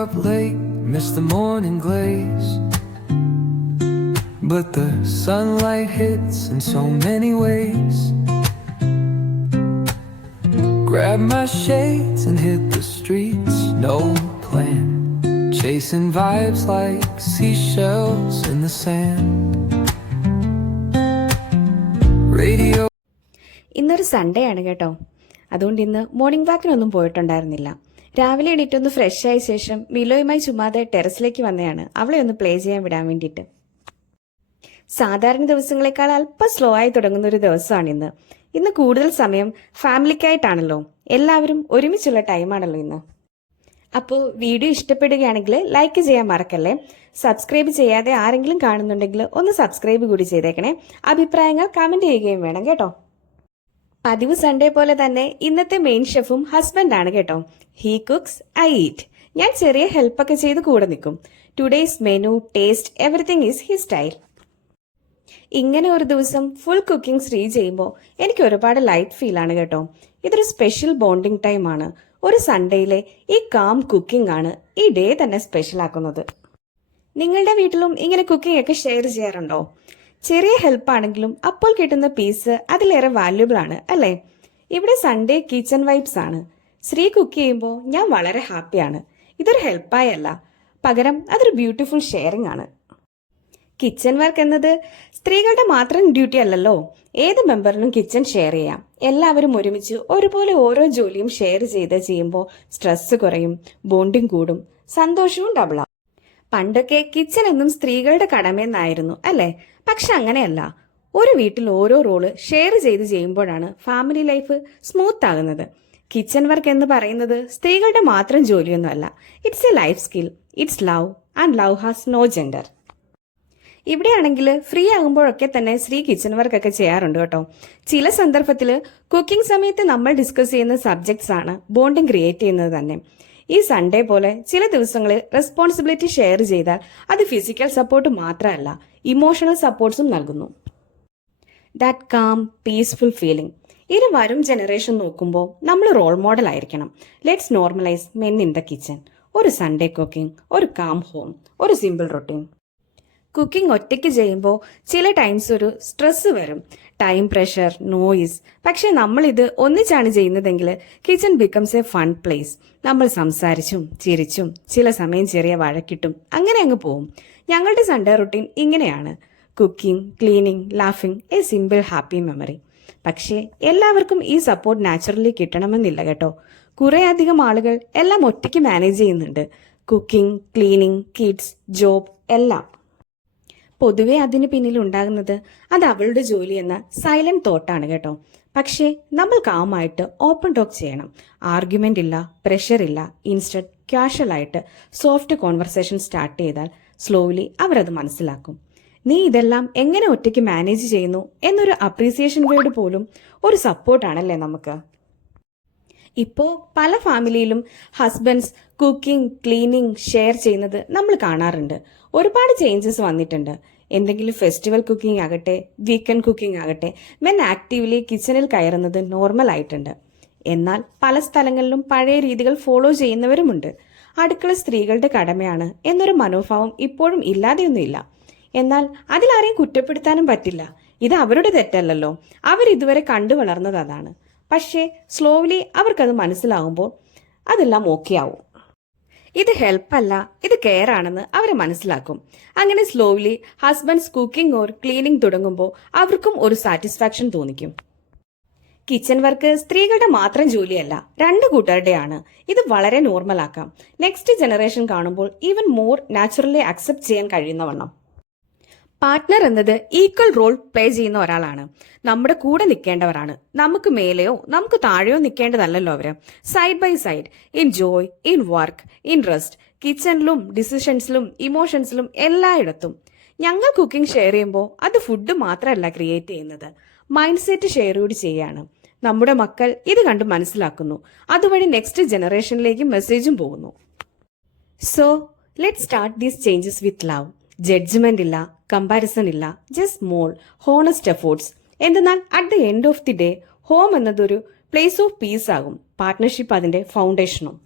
up late, miss the morning glaze, but the sunlight hits in so many ways. Grab my shades and hit the streets, no plan, chasing vibes like seashells in the sand. Radio. ഇന്നൊരു Sunday ആണ് കേട്ടോ. അതുകൊണ്ട് ഇന്ന് morning വാക്കിനൊന്നും പോയിട്ടുണ്ടായിരുന്നില്ല. രാവിലെ എണീറ്റൊന്ന് fresh ആയ ശേഷം മിലോയുമായി ചുമ്മാതെ ടെറസിലേക്ക് വന്നതാണ് അവളെ ഒന്ന് പ്ലേ ചെയ്യാൻ വിടാൻ വേണ്ടിയിട്ട്. സാധാരണ ദിവസങ്ങളെക്കാൾ അല്പം സ്ലോ ആയി തുടങ്ങുന്ന ഒരു ദിവസമാണ് ഇന്ന് കൂടുതൽ സമയം ഫാമിലിക്കായിട്ടാണല്ലോ, എല്ലാവരും ഒരുമിച്ചുള്ള ടൈമാണല്ലോ ഇന്ന്. അപ്പോൾ വീഡിയോ ഇഷ്ടപ്പെടുകയാണെങ്കിൽ ലൈക്ക് ചെയ്യാൻ മറക്കല്ലേ. സബ്സ്ക്രൈബ് ചെയ്യാതെ ആരെങ്കിലും കാണുന്നുണ്ടെങ്കിൽ ഒന്ന് സബ്സ്ക്രൈബ് കൂടി ചെയ്തേക്കണേ. അഭിപ്രായങ്ങൾ കമന്റ് ചെയ്യുകയും വേണം കേട്ടോ. പതിവ് സൺഡേ പോലെ തന്നെ ഇന്നത്തെ മെയിൻ ഷെഫും ഹസ്ബൻഡാണ് കേട്ടോ. He cooks, I eat. ഞാൻ ചെറിയ ഹെൽപ്പൊക്കെ ചെയ്ത് കൂടെ നിൽക്കും. Today's menu, taste, everything is he style. ഇങ്ങനെ ഒരു ദിവസം ഫുൾ കുക്കിംഗ് ശ്രീ ചെയ്യുമ്പോൾ എനിക്ക് ഒരുപാട് ലൈറ്റ് ഫീലാണ് കേട്ടോ. ഇതൊരു സ്പെഷ്യൽ ബോണ്ടിങ് ടൈമാണ്. ഒരു സൺഡേയിലെ ഈ കാം കുക്കിംഗ് ആണ് ഈ ഡേ തന്നെ സ്പെഷ്യൽ ആക്കുന്നത്. നിങ്ങളുടെ വീട്ടിലും ഇങ്ങനെ കുക്കിംഗ് ഒക്കെ ഷെയർ ചെയ്യാറുണ്ടോ? ചെറിയ ഹെൽപ്പാണെങ്കിലും അപ്പോൾ കിട്ടുന്ന പീസ് അതിലേറെ വാല്യുബിൾ ആണ് അല്ലേ? ഇവിടെ സൺഡേ കിച്ചൺ വൈബ്സ് ആണ്. ശ്രീ കുക്ക് ചെയ്യുമ്പോൾ ഞാൻ വളരെ ഹാപ്പിയാണ്. ഇതൊരു ഹെൽപ്പായല്ല, പകരം അതൊരു ബ്യൂട്ടിഫുൾ ഷെയറിംഗ് ആണ്. കിച്ചൺ വർക്ക് എന്നത് സ്ത്രീകളുടെ മാത്രം ഡ്യൂട്ടി അല്ലല്ലോ. ഏത് മെമ്പറിനും കിച്ചൺ ഷെയർ ചെയ്യാം. എല്ലാവരും ഒരുമിച്ച് ഒരുപോലെ ഓരോ ജോലിയും ഷെയർ ചെയ്യുമ്പോൾ സ്ട്രെസ് കുറയും, ബോണ്ടിങ് കൂടും, സന്തോഷവും ഡബിളാവും. പണ്ടൊക്കെ കിച്ചൺ എന്നും സ്ത്രീകളുടെ കടമയെന്നായിരുന്നു അല്ലേ? പക്ഷെ അങ്ങനെയല്ല. ഒരു വീട്ടിൽ ഓരോ റോള് ഷെയർ ചെയ്യുമ്പോഴാണ് ഫാമിലി ലൈഫ് സ്മൂത്ത് ആകുന്നത്. കിച്ചൺ വർക്ക് എന്ന് പറയുന്നത് സ്ത്രീകളുടെ മാത്രം ജോലിയൊന്നുമല്ല. It's a life skill, it's love, and love has no gender. ഇവിടെയാണെങ്കിൽ ഫ്രീ ആകുമ്പോഴൊക്കെ തന്നെ ശ്രീ കിച്ചൺ വർക്ക് ഒക്കെ ചെയ്യാറുണ്ട് കേട്ടോ. ചില സന്ദർഭത്തിൽ കുക്കിംഗ് സമയത്ത് നമ്മൾ ഡിസ്കസ് ചെയ്യുന്ന സബ്ജക്ട്സ് ആണ് ബോണ്ടിങ് ക്രിയേറ്റ് ചെയ്യുന്നത് തന്നെ. ഈ സൺഡേ പോലെ ചില ദിവസങ്ങളിൽ റെസ്പോൺസിബിലിറ്റി ഷെയർ ചെയ്താൽ അത് ഫിസിക്കൽ സപ്പോർട്ട് മാത്രമല്ല, ഇമോഷണൽ സപ്പോർട്ട്സും നൽകുന്നു. That calm peaceful feeling. ഇനി വരും ജനറേഷൻ നോക്കുമ്പോൾ നമ്മൾ റോൾ മോഡൽ ആയിരിക്കണം. Let's normalise men in the kitchen. ഒരു സൺഡേ കുക്കിംഗ്, ഒരു കാം ഹോം, ഒരു സിമ്പിൾ റൊട്ടീൻ. കുക്കിംഗ് ഒറ്റയ്ക്ക് ചെയ്യുമ്പോൾ ചില ടൈംസ് ഒരു സ്ട്രെസ് വരും, ടൈം പ്രഷർ, നോയിസ്. പക്ഷെ നമ്മളിത് ഒന്നിച്ചാണ് ചെയ്യുന്നതെങ്കിൽ kitchen becomes A fun place. നമ്മൾ സംസാരിച്ചും ചിരിച്ചും ചില സമയം ചെറിയ വഴക്കിട്ടും അങ്ങനെ അങ്ങ് പോവും. ഞങ്ങളുടെ സൺഡേ റുട്ടീൻ ഇങ്ങനെയാണ്: cooking, cleaning, laughing, A simple happy memory. പക്ഷേ എല്ലാവർക്കും ഈ സപ്പോർട്ട് നാച്ചുറലി കിട്ടണമെന്നില്ല കേട്ടോ. കുറെ അധികം ആളുകൾ എല്ലാം ഒറ്റയ്ക്ക് മാനേജ് ചെയ്യുന്നുണ്ട്. കുക്കിംഗ്, ക്ലീനിങ്, കിഡ്സ്, ജോബ് എല്ലാം. പൊതുവെ അതിന് പിന്നിൽ ഉണ്ടാകുന്നത് അത് അവളുടെ ജോലി എന്ന സൈലന്റ് തോട്ടാണ് കേട്ടോ. പക്ഷേ നമ്മൾ കാമായിട്ട് ഓപ്പൺ ടോക്ക് ചെയ്യണം. ആർഗ്യുമെന്റ് ഇല്ല, പ്രഷർ ഇല്ല. ഇൻസ്റ്റഡ് ക്യാഷ്വൽ ആയിട്ട് സോഫ്റ്റ് കോൺവെർസേഷൻ സ്റ്റാർട്ട് ചെയ്താൽ സ്ലോലി അവരത് മനസ്സിലാക്കും. നീ ഇതെല്ലാം എങ്ങനെ ഒറ്റയ്ക്ക് മാനേജ് ചെയ്യുന്നു എന്നൊരു അപ്രീസിയേഷൻ വേർഡ് പോലും ഒരു സപ്പോർട്ടാണല്ലേ നമുക്ക്. ഇപ്പോൾ പല ഫാമിലിയിലും ഹസ്ബൻഡ്സ് കുക്കിംഗ്, ക്ലീനിങ് ഷെയർ ചെയ്യുന്നത് നമ്മൾ കാണാറുണ്ട്. ഒരുപാട് ചേഞ്ചസ് വന്നിട്ടുണ്ട്. എന്തെങ്കിലും ഫെസ്റ്റിവൽ കുക്കിംഗ് ആകട്ടെ, വീക്കെൻഡ് കുക്കിംഗ് ആകട്ടെ, മെൻ ആക്റ്റീവ്ലി കിച്ചണിൽ കയറുന്നത് നോർമൽ ആയിട്ടുണ്ട്. എന്നാൽ പല സ്ഥലങ്ങളിലും പഴയ രീതികൾ ഫോളോ ചെയ്യുന്നവരുമുണ്ട്. അടുക്കള സ്ത്രീകളുടെ കടമയാണ് എന്നൊരു മനോഭാവം ഇപ്പോഴും ഇല്ലാതെയൊന്നുമില്ല. എന്നാൽ അതിലാരെയും കുറ്റപ്പെടുത്താനും പറ്റില്ല. ഇത് അവരുടെ തെറ്റല്ലല്ലോ. അവരിതുവരെ കണ്ടു വളർന്നത് അതാണ്. പക്ഷേ സ്ലോലി അവർക്കത് മനസ്സിലാകുമ്പോൾ അതെല്ലാം ഓക്കെ ആവും. ഇത് ഹെൽപ്പല്ല, ഇത് കെയർ ആണെന്ന് അവർ മനസ്സിലാക്കും. അങ്ങനെ slowly husbands cooking or cleaning തുടങ്ങുമ്പോൾ അവർക്കും ഒരു സാറ്റിസ്ഫാക്ഷൻ തോന്നിക്കും. കിച്ചൺ വർക്ക് സ്ത്രീകളുടെ മാത്രം ജോലിയല്ല, രണ്ടു കൂട്ടരുടെയാണ്. ഇത് വളരെ നോർമൽ ആക്കാം. നെക്സ്റ്റ് ജനറേഷൻ കാണുമ്പോൾ ഈവൻ മോർ നാച്ചുറലി അക്സെപ്റ്റ് ചെയ്യാൻ കഴിയുന്ന വണ്ണം. പാർട്ട്ണർ എന്നത് ഈക്വൽ റോൾ പ്ലേ ചെയ്യുന്ന ഒരാളാണ്. നമ്മുടെ കൂടെ നിൽക്കേണ്ടവരാണ്. നമുക്ക് മേലെയോ നമുക്ക് താഴെയോ നിൽക്കേണ്ടതല്ലോ അവര്. Side by side, in joy, in work, in rest, കിച്ചണിലും ഡിസിഷൻസിലും ഇമോഷൻസിലും എല്ലായിടത്തും. ഞങ്ങൾ കുക്കിംഗ് ഷെയർ ചെയ്യുമ്പോൾ അത് ഫുഡ് മാത്രമല്ല ക്രിയേറ്റ് ചെയ്യുന്നത്, മൈൻഡ് സെറ്റ് ഷെയർ കൂടി ചെയ്യാണ്. നമ്മുടെ മക്കൾ ഇത് കണ്ട് മനസ്സിലാക്കുന്നു. അതുവഴി നെക്സ്റ്റ് ജനറേഷനിലേക്ക് മെസ്സേജും പോകുന്നു. So let start these changes with love. Judgement ഇല്ല, കമ്പാരിസൺ ഇല്ല, ജസ്റ്റ് സ്മോൾ ഹോണസ്റ്റ് എഫോർട്സ്. എന്തെന്നാൽ at the end of the day home എന്നതൊരു പ്ലേസ് ഓഫ് പീസ് ആകും. പാർട്ട്ണർഷിപ്പ് അതിന്റെ ഫൗണ്ടേഷനും.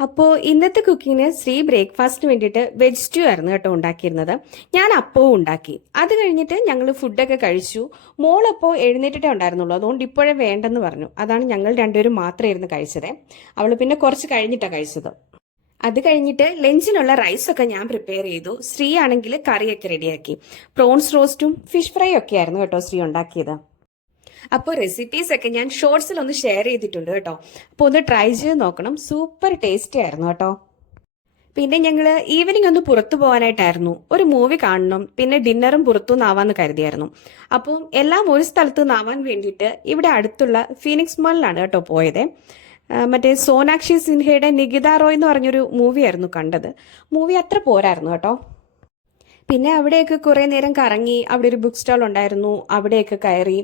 അപ്പോൾ ഇന്നത്തെ കുക്കിങ്ങിന് ശ്രീ ബ്രേക്ക്ഫാസ്റ്റിന് വേണ്ടിയിട്ട് വെജ് സ്റ്റൂ ആയിരുന്നു കേട്ടോ ഉണ്ടാക്കിയിരുന്നത്. ഞാൻ അപ്പവും ഉണ്ടാക്കി. അത് കഴിഞ്ഞിട്ട് ഞങ്ങൾ ഫുഡൊക്കെ കഴിച്ചു. മോളപ്പോൾ എഴുന്നേറ്റിട്ടേ ഉണ്ടായിരുന്നുള്ളൂ, അതുകൊണ്ട് ഇപ്പോഴേ വേണ്ടെന്ന് പറഞ്ഞു. അതാണ് ഞങ്ങൾ രണ്ടുപേരും മാത്രമായിരുന്നു കഴിച്ചത്. അവൾ പിന്നെ കുറച്ച് കഴിഞ്ഞിട്ടാണ് കഴിച്ചത്. അത് കഴിഞ്ഞിട്ട് ലഞ്ചിനുള്ള റൈസൊക്കെ ഞാൻ പ്രിപ്പയർ ചെയ്തു. ശ്രീ ആണെങ്കിൽ കറിയൊക്കെ റെഡിയാക്കി. പ്രോൺസ് റോസ്റ്റും ഫിഷ് ഫ്രൈ ഒക്കെ ആയിരുന്നു കേട്ടോ ശ്രീ ഉണ്ടാക്കിയത്. അപ്പോൾ റെസിപ്പീസ് ഒക്കെ ഞാൻ ഷോർട്സിൽ ഒന്ന് ഷെയർ ചെയ്തിട്ടുണ്ട് കേട്ടോ. അപ്പോൾ ഒന്ന് ട്രൈ ചെയ്ത് നോക്കണം. സൂപ്പർ ടേസ്റ്റി ആയിരുന്നു കേട്ടോ. പിന്നെ ഞങ്ങൾ ഈവനിങ് ഒന്ന് പുറത്തു പോകാനായിട്ടായിരുന്നു. ഒരു മൂവി കാണണം, പിന്നെ ഡിന്നറും പുറത്തു നിന്നാവാന്ന് കരുതിയായിരുന്നു. അപ്പം എല്ലാം ഒരു സ്ഥലത്ത് നിന്നാവാൻ വേണ്ടിയിട്ട് ഇവിടെ അടുത്തുള്ള ഫീനിക്സ് മാളിലാണ് കേട്ടോ പോയത്. മറ്റേ സോനാക്ഷി സിൻഹയുടെ നികിത റോയ് എന്ന് പറഞ്ഞൊരു മൂവിയായിരുന്നു കണ്ടത്. മൂവി അത്ര പോരായിരുന്നു കേട്ടോ. പിന്നെ അവിടെയൊക്കെ കുറേ നേരം കറങ്ങി. അവിടെ ഒരു ബുക്ക് സ്റ്റാൾ ഉണ്ടായിരുന്നു, അവിടെയൊക്കെ കയറി.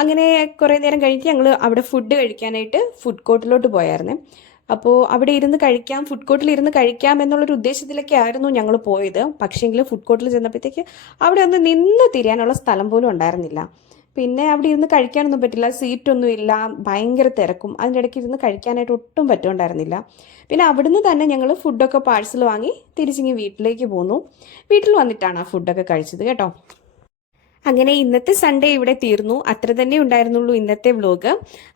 അങ്ങനെ കുറേ നേരം കഴിഞ്ഞിട്ട് ഞങ്ങൾ അവിടെ ഫുഡ് കഴിക്കാനായിട്ട് ഫുഡ് കോർട്ടിലോട്ട് പോയായിരുന്നു. അപ്പോൾ അവിടെ ഇരുന്ന് കഴിക്കാം, ഫുഡ് കോർട്ടിൽ ഇരുന്ന് കഴിക്കാം എന്നുള്ളൊരു ഉദ്ദേശത്തിലൊക്കെ ആയിരുന്നു ഞങ്ങൾ പോയത്. പക്ഷേങ്കിൽ ഫുഡ് കോർട്ടിൽ ചെന്നപ്പോഴത്തേക്ക് അവിടെ ഒന്ന് നിന്ന് തിരിയാനുള്ള സ്ഥലം പോലും ഉണ്ടായിരുന്നില്ല. പിന്നെ അവിടെ ഇരുന്ന് കഴിക്കാനൊന്നും പറ്റില്ല, സീറ്റൊന്നും ഇല്ല, ഭയങ്കര തിരക്കും. അതിൻ്റെ ഇടയ്ക്ക് ഇരുന്ന് കഴിക്കാനായിട്ട് ഒട്ടും പറ്റുന്നുണ്ടായിരുന്നില്ല. പിന്നെ അവിടുന്ന് തന്നെ ഞങ്ങൾ ഫുഡൊക്കെ പാഴ്സൽ വാങ്ങി തിരിച്ചിങ്ങി വീട്ടിലേക്ക് പോന്നു. വീട്ടിൽ വന്നിട്ടാണ് ആ ഫുഡൊക്കെ കഴിച്ചത് കേട്ടോ. അങ്ങനെ ഇന്നത്തെ സൺഡേ ഇവിടെ തീർന്നു. അത്ര തന്നെ ഉണ്ടായിരുന്നുള്ളൂ ഇന്നത്തെ വ്ലോഗ്.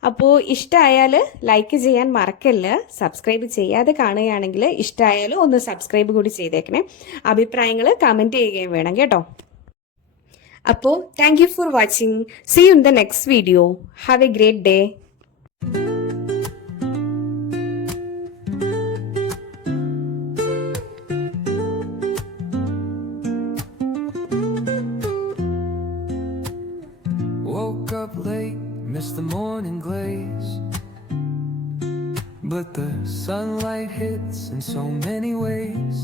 അപ്പോൾ ഇഷ്ടമായാൽ ലൈക്ക് ചെയ്യാൻ മറക്കല്ല. സബ്സ്ക്രൈബ് ചെയ്യാതെ കാണുകയാണെങ്കിൽ ഇഷ്ടമായാലും ഒന്ന് സബ്സ്ക്രൈബ് കൂടി ചെയ്തേക്കണേ. അഭിപ്രായങ്ങൾ കമൻറ്റ് ചെയ്യുകയും വേണം കേട്ടോ. അപ്പോൾ thank you for watching. See you in the next video. Have a great day. Woke up late, missed the morning glaze, but the sunlight hits in so many ways.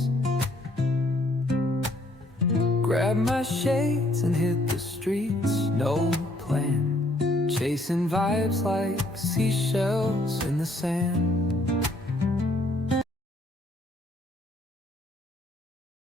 Grabbed my shades and hit the streets, no plan, chasing vibes like seashells in the sand.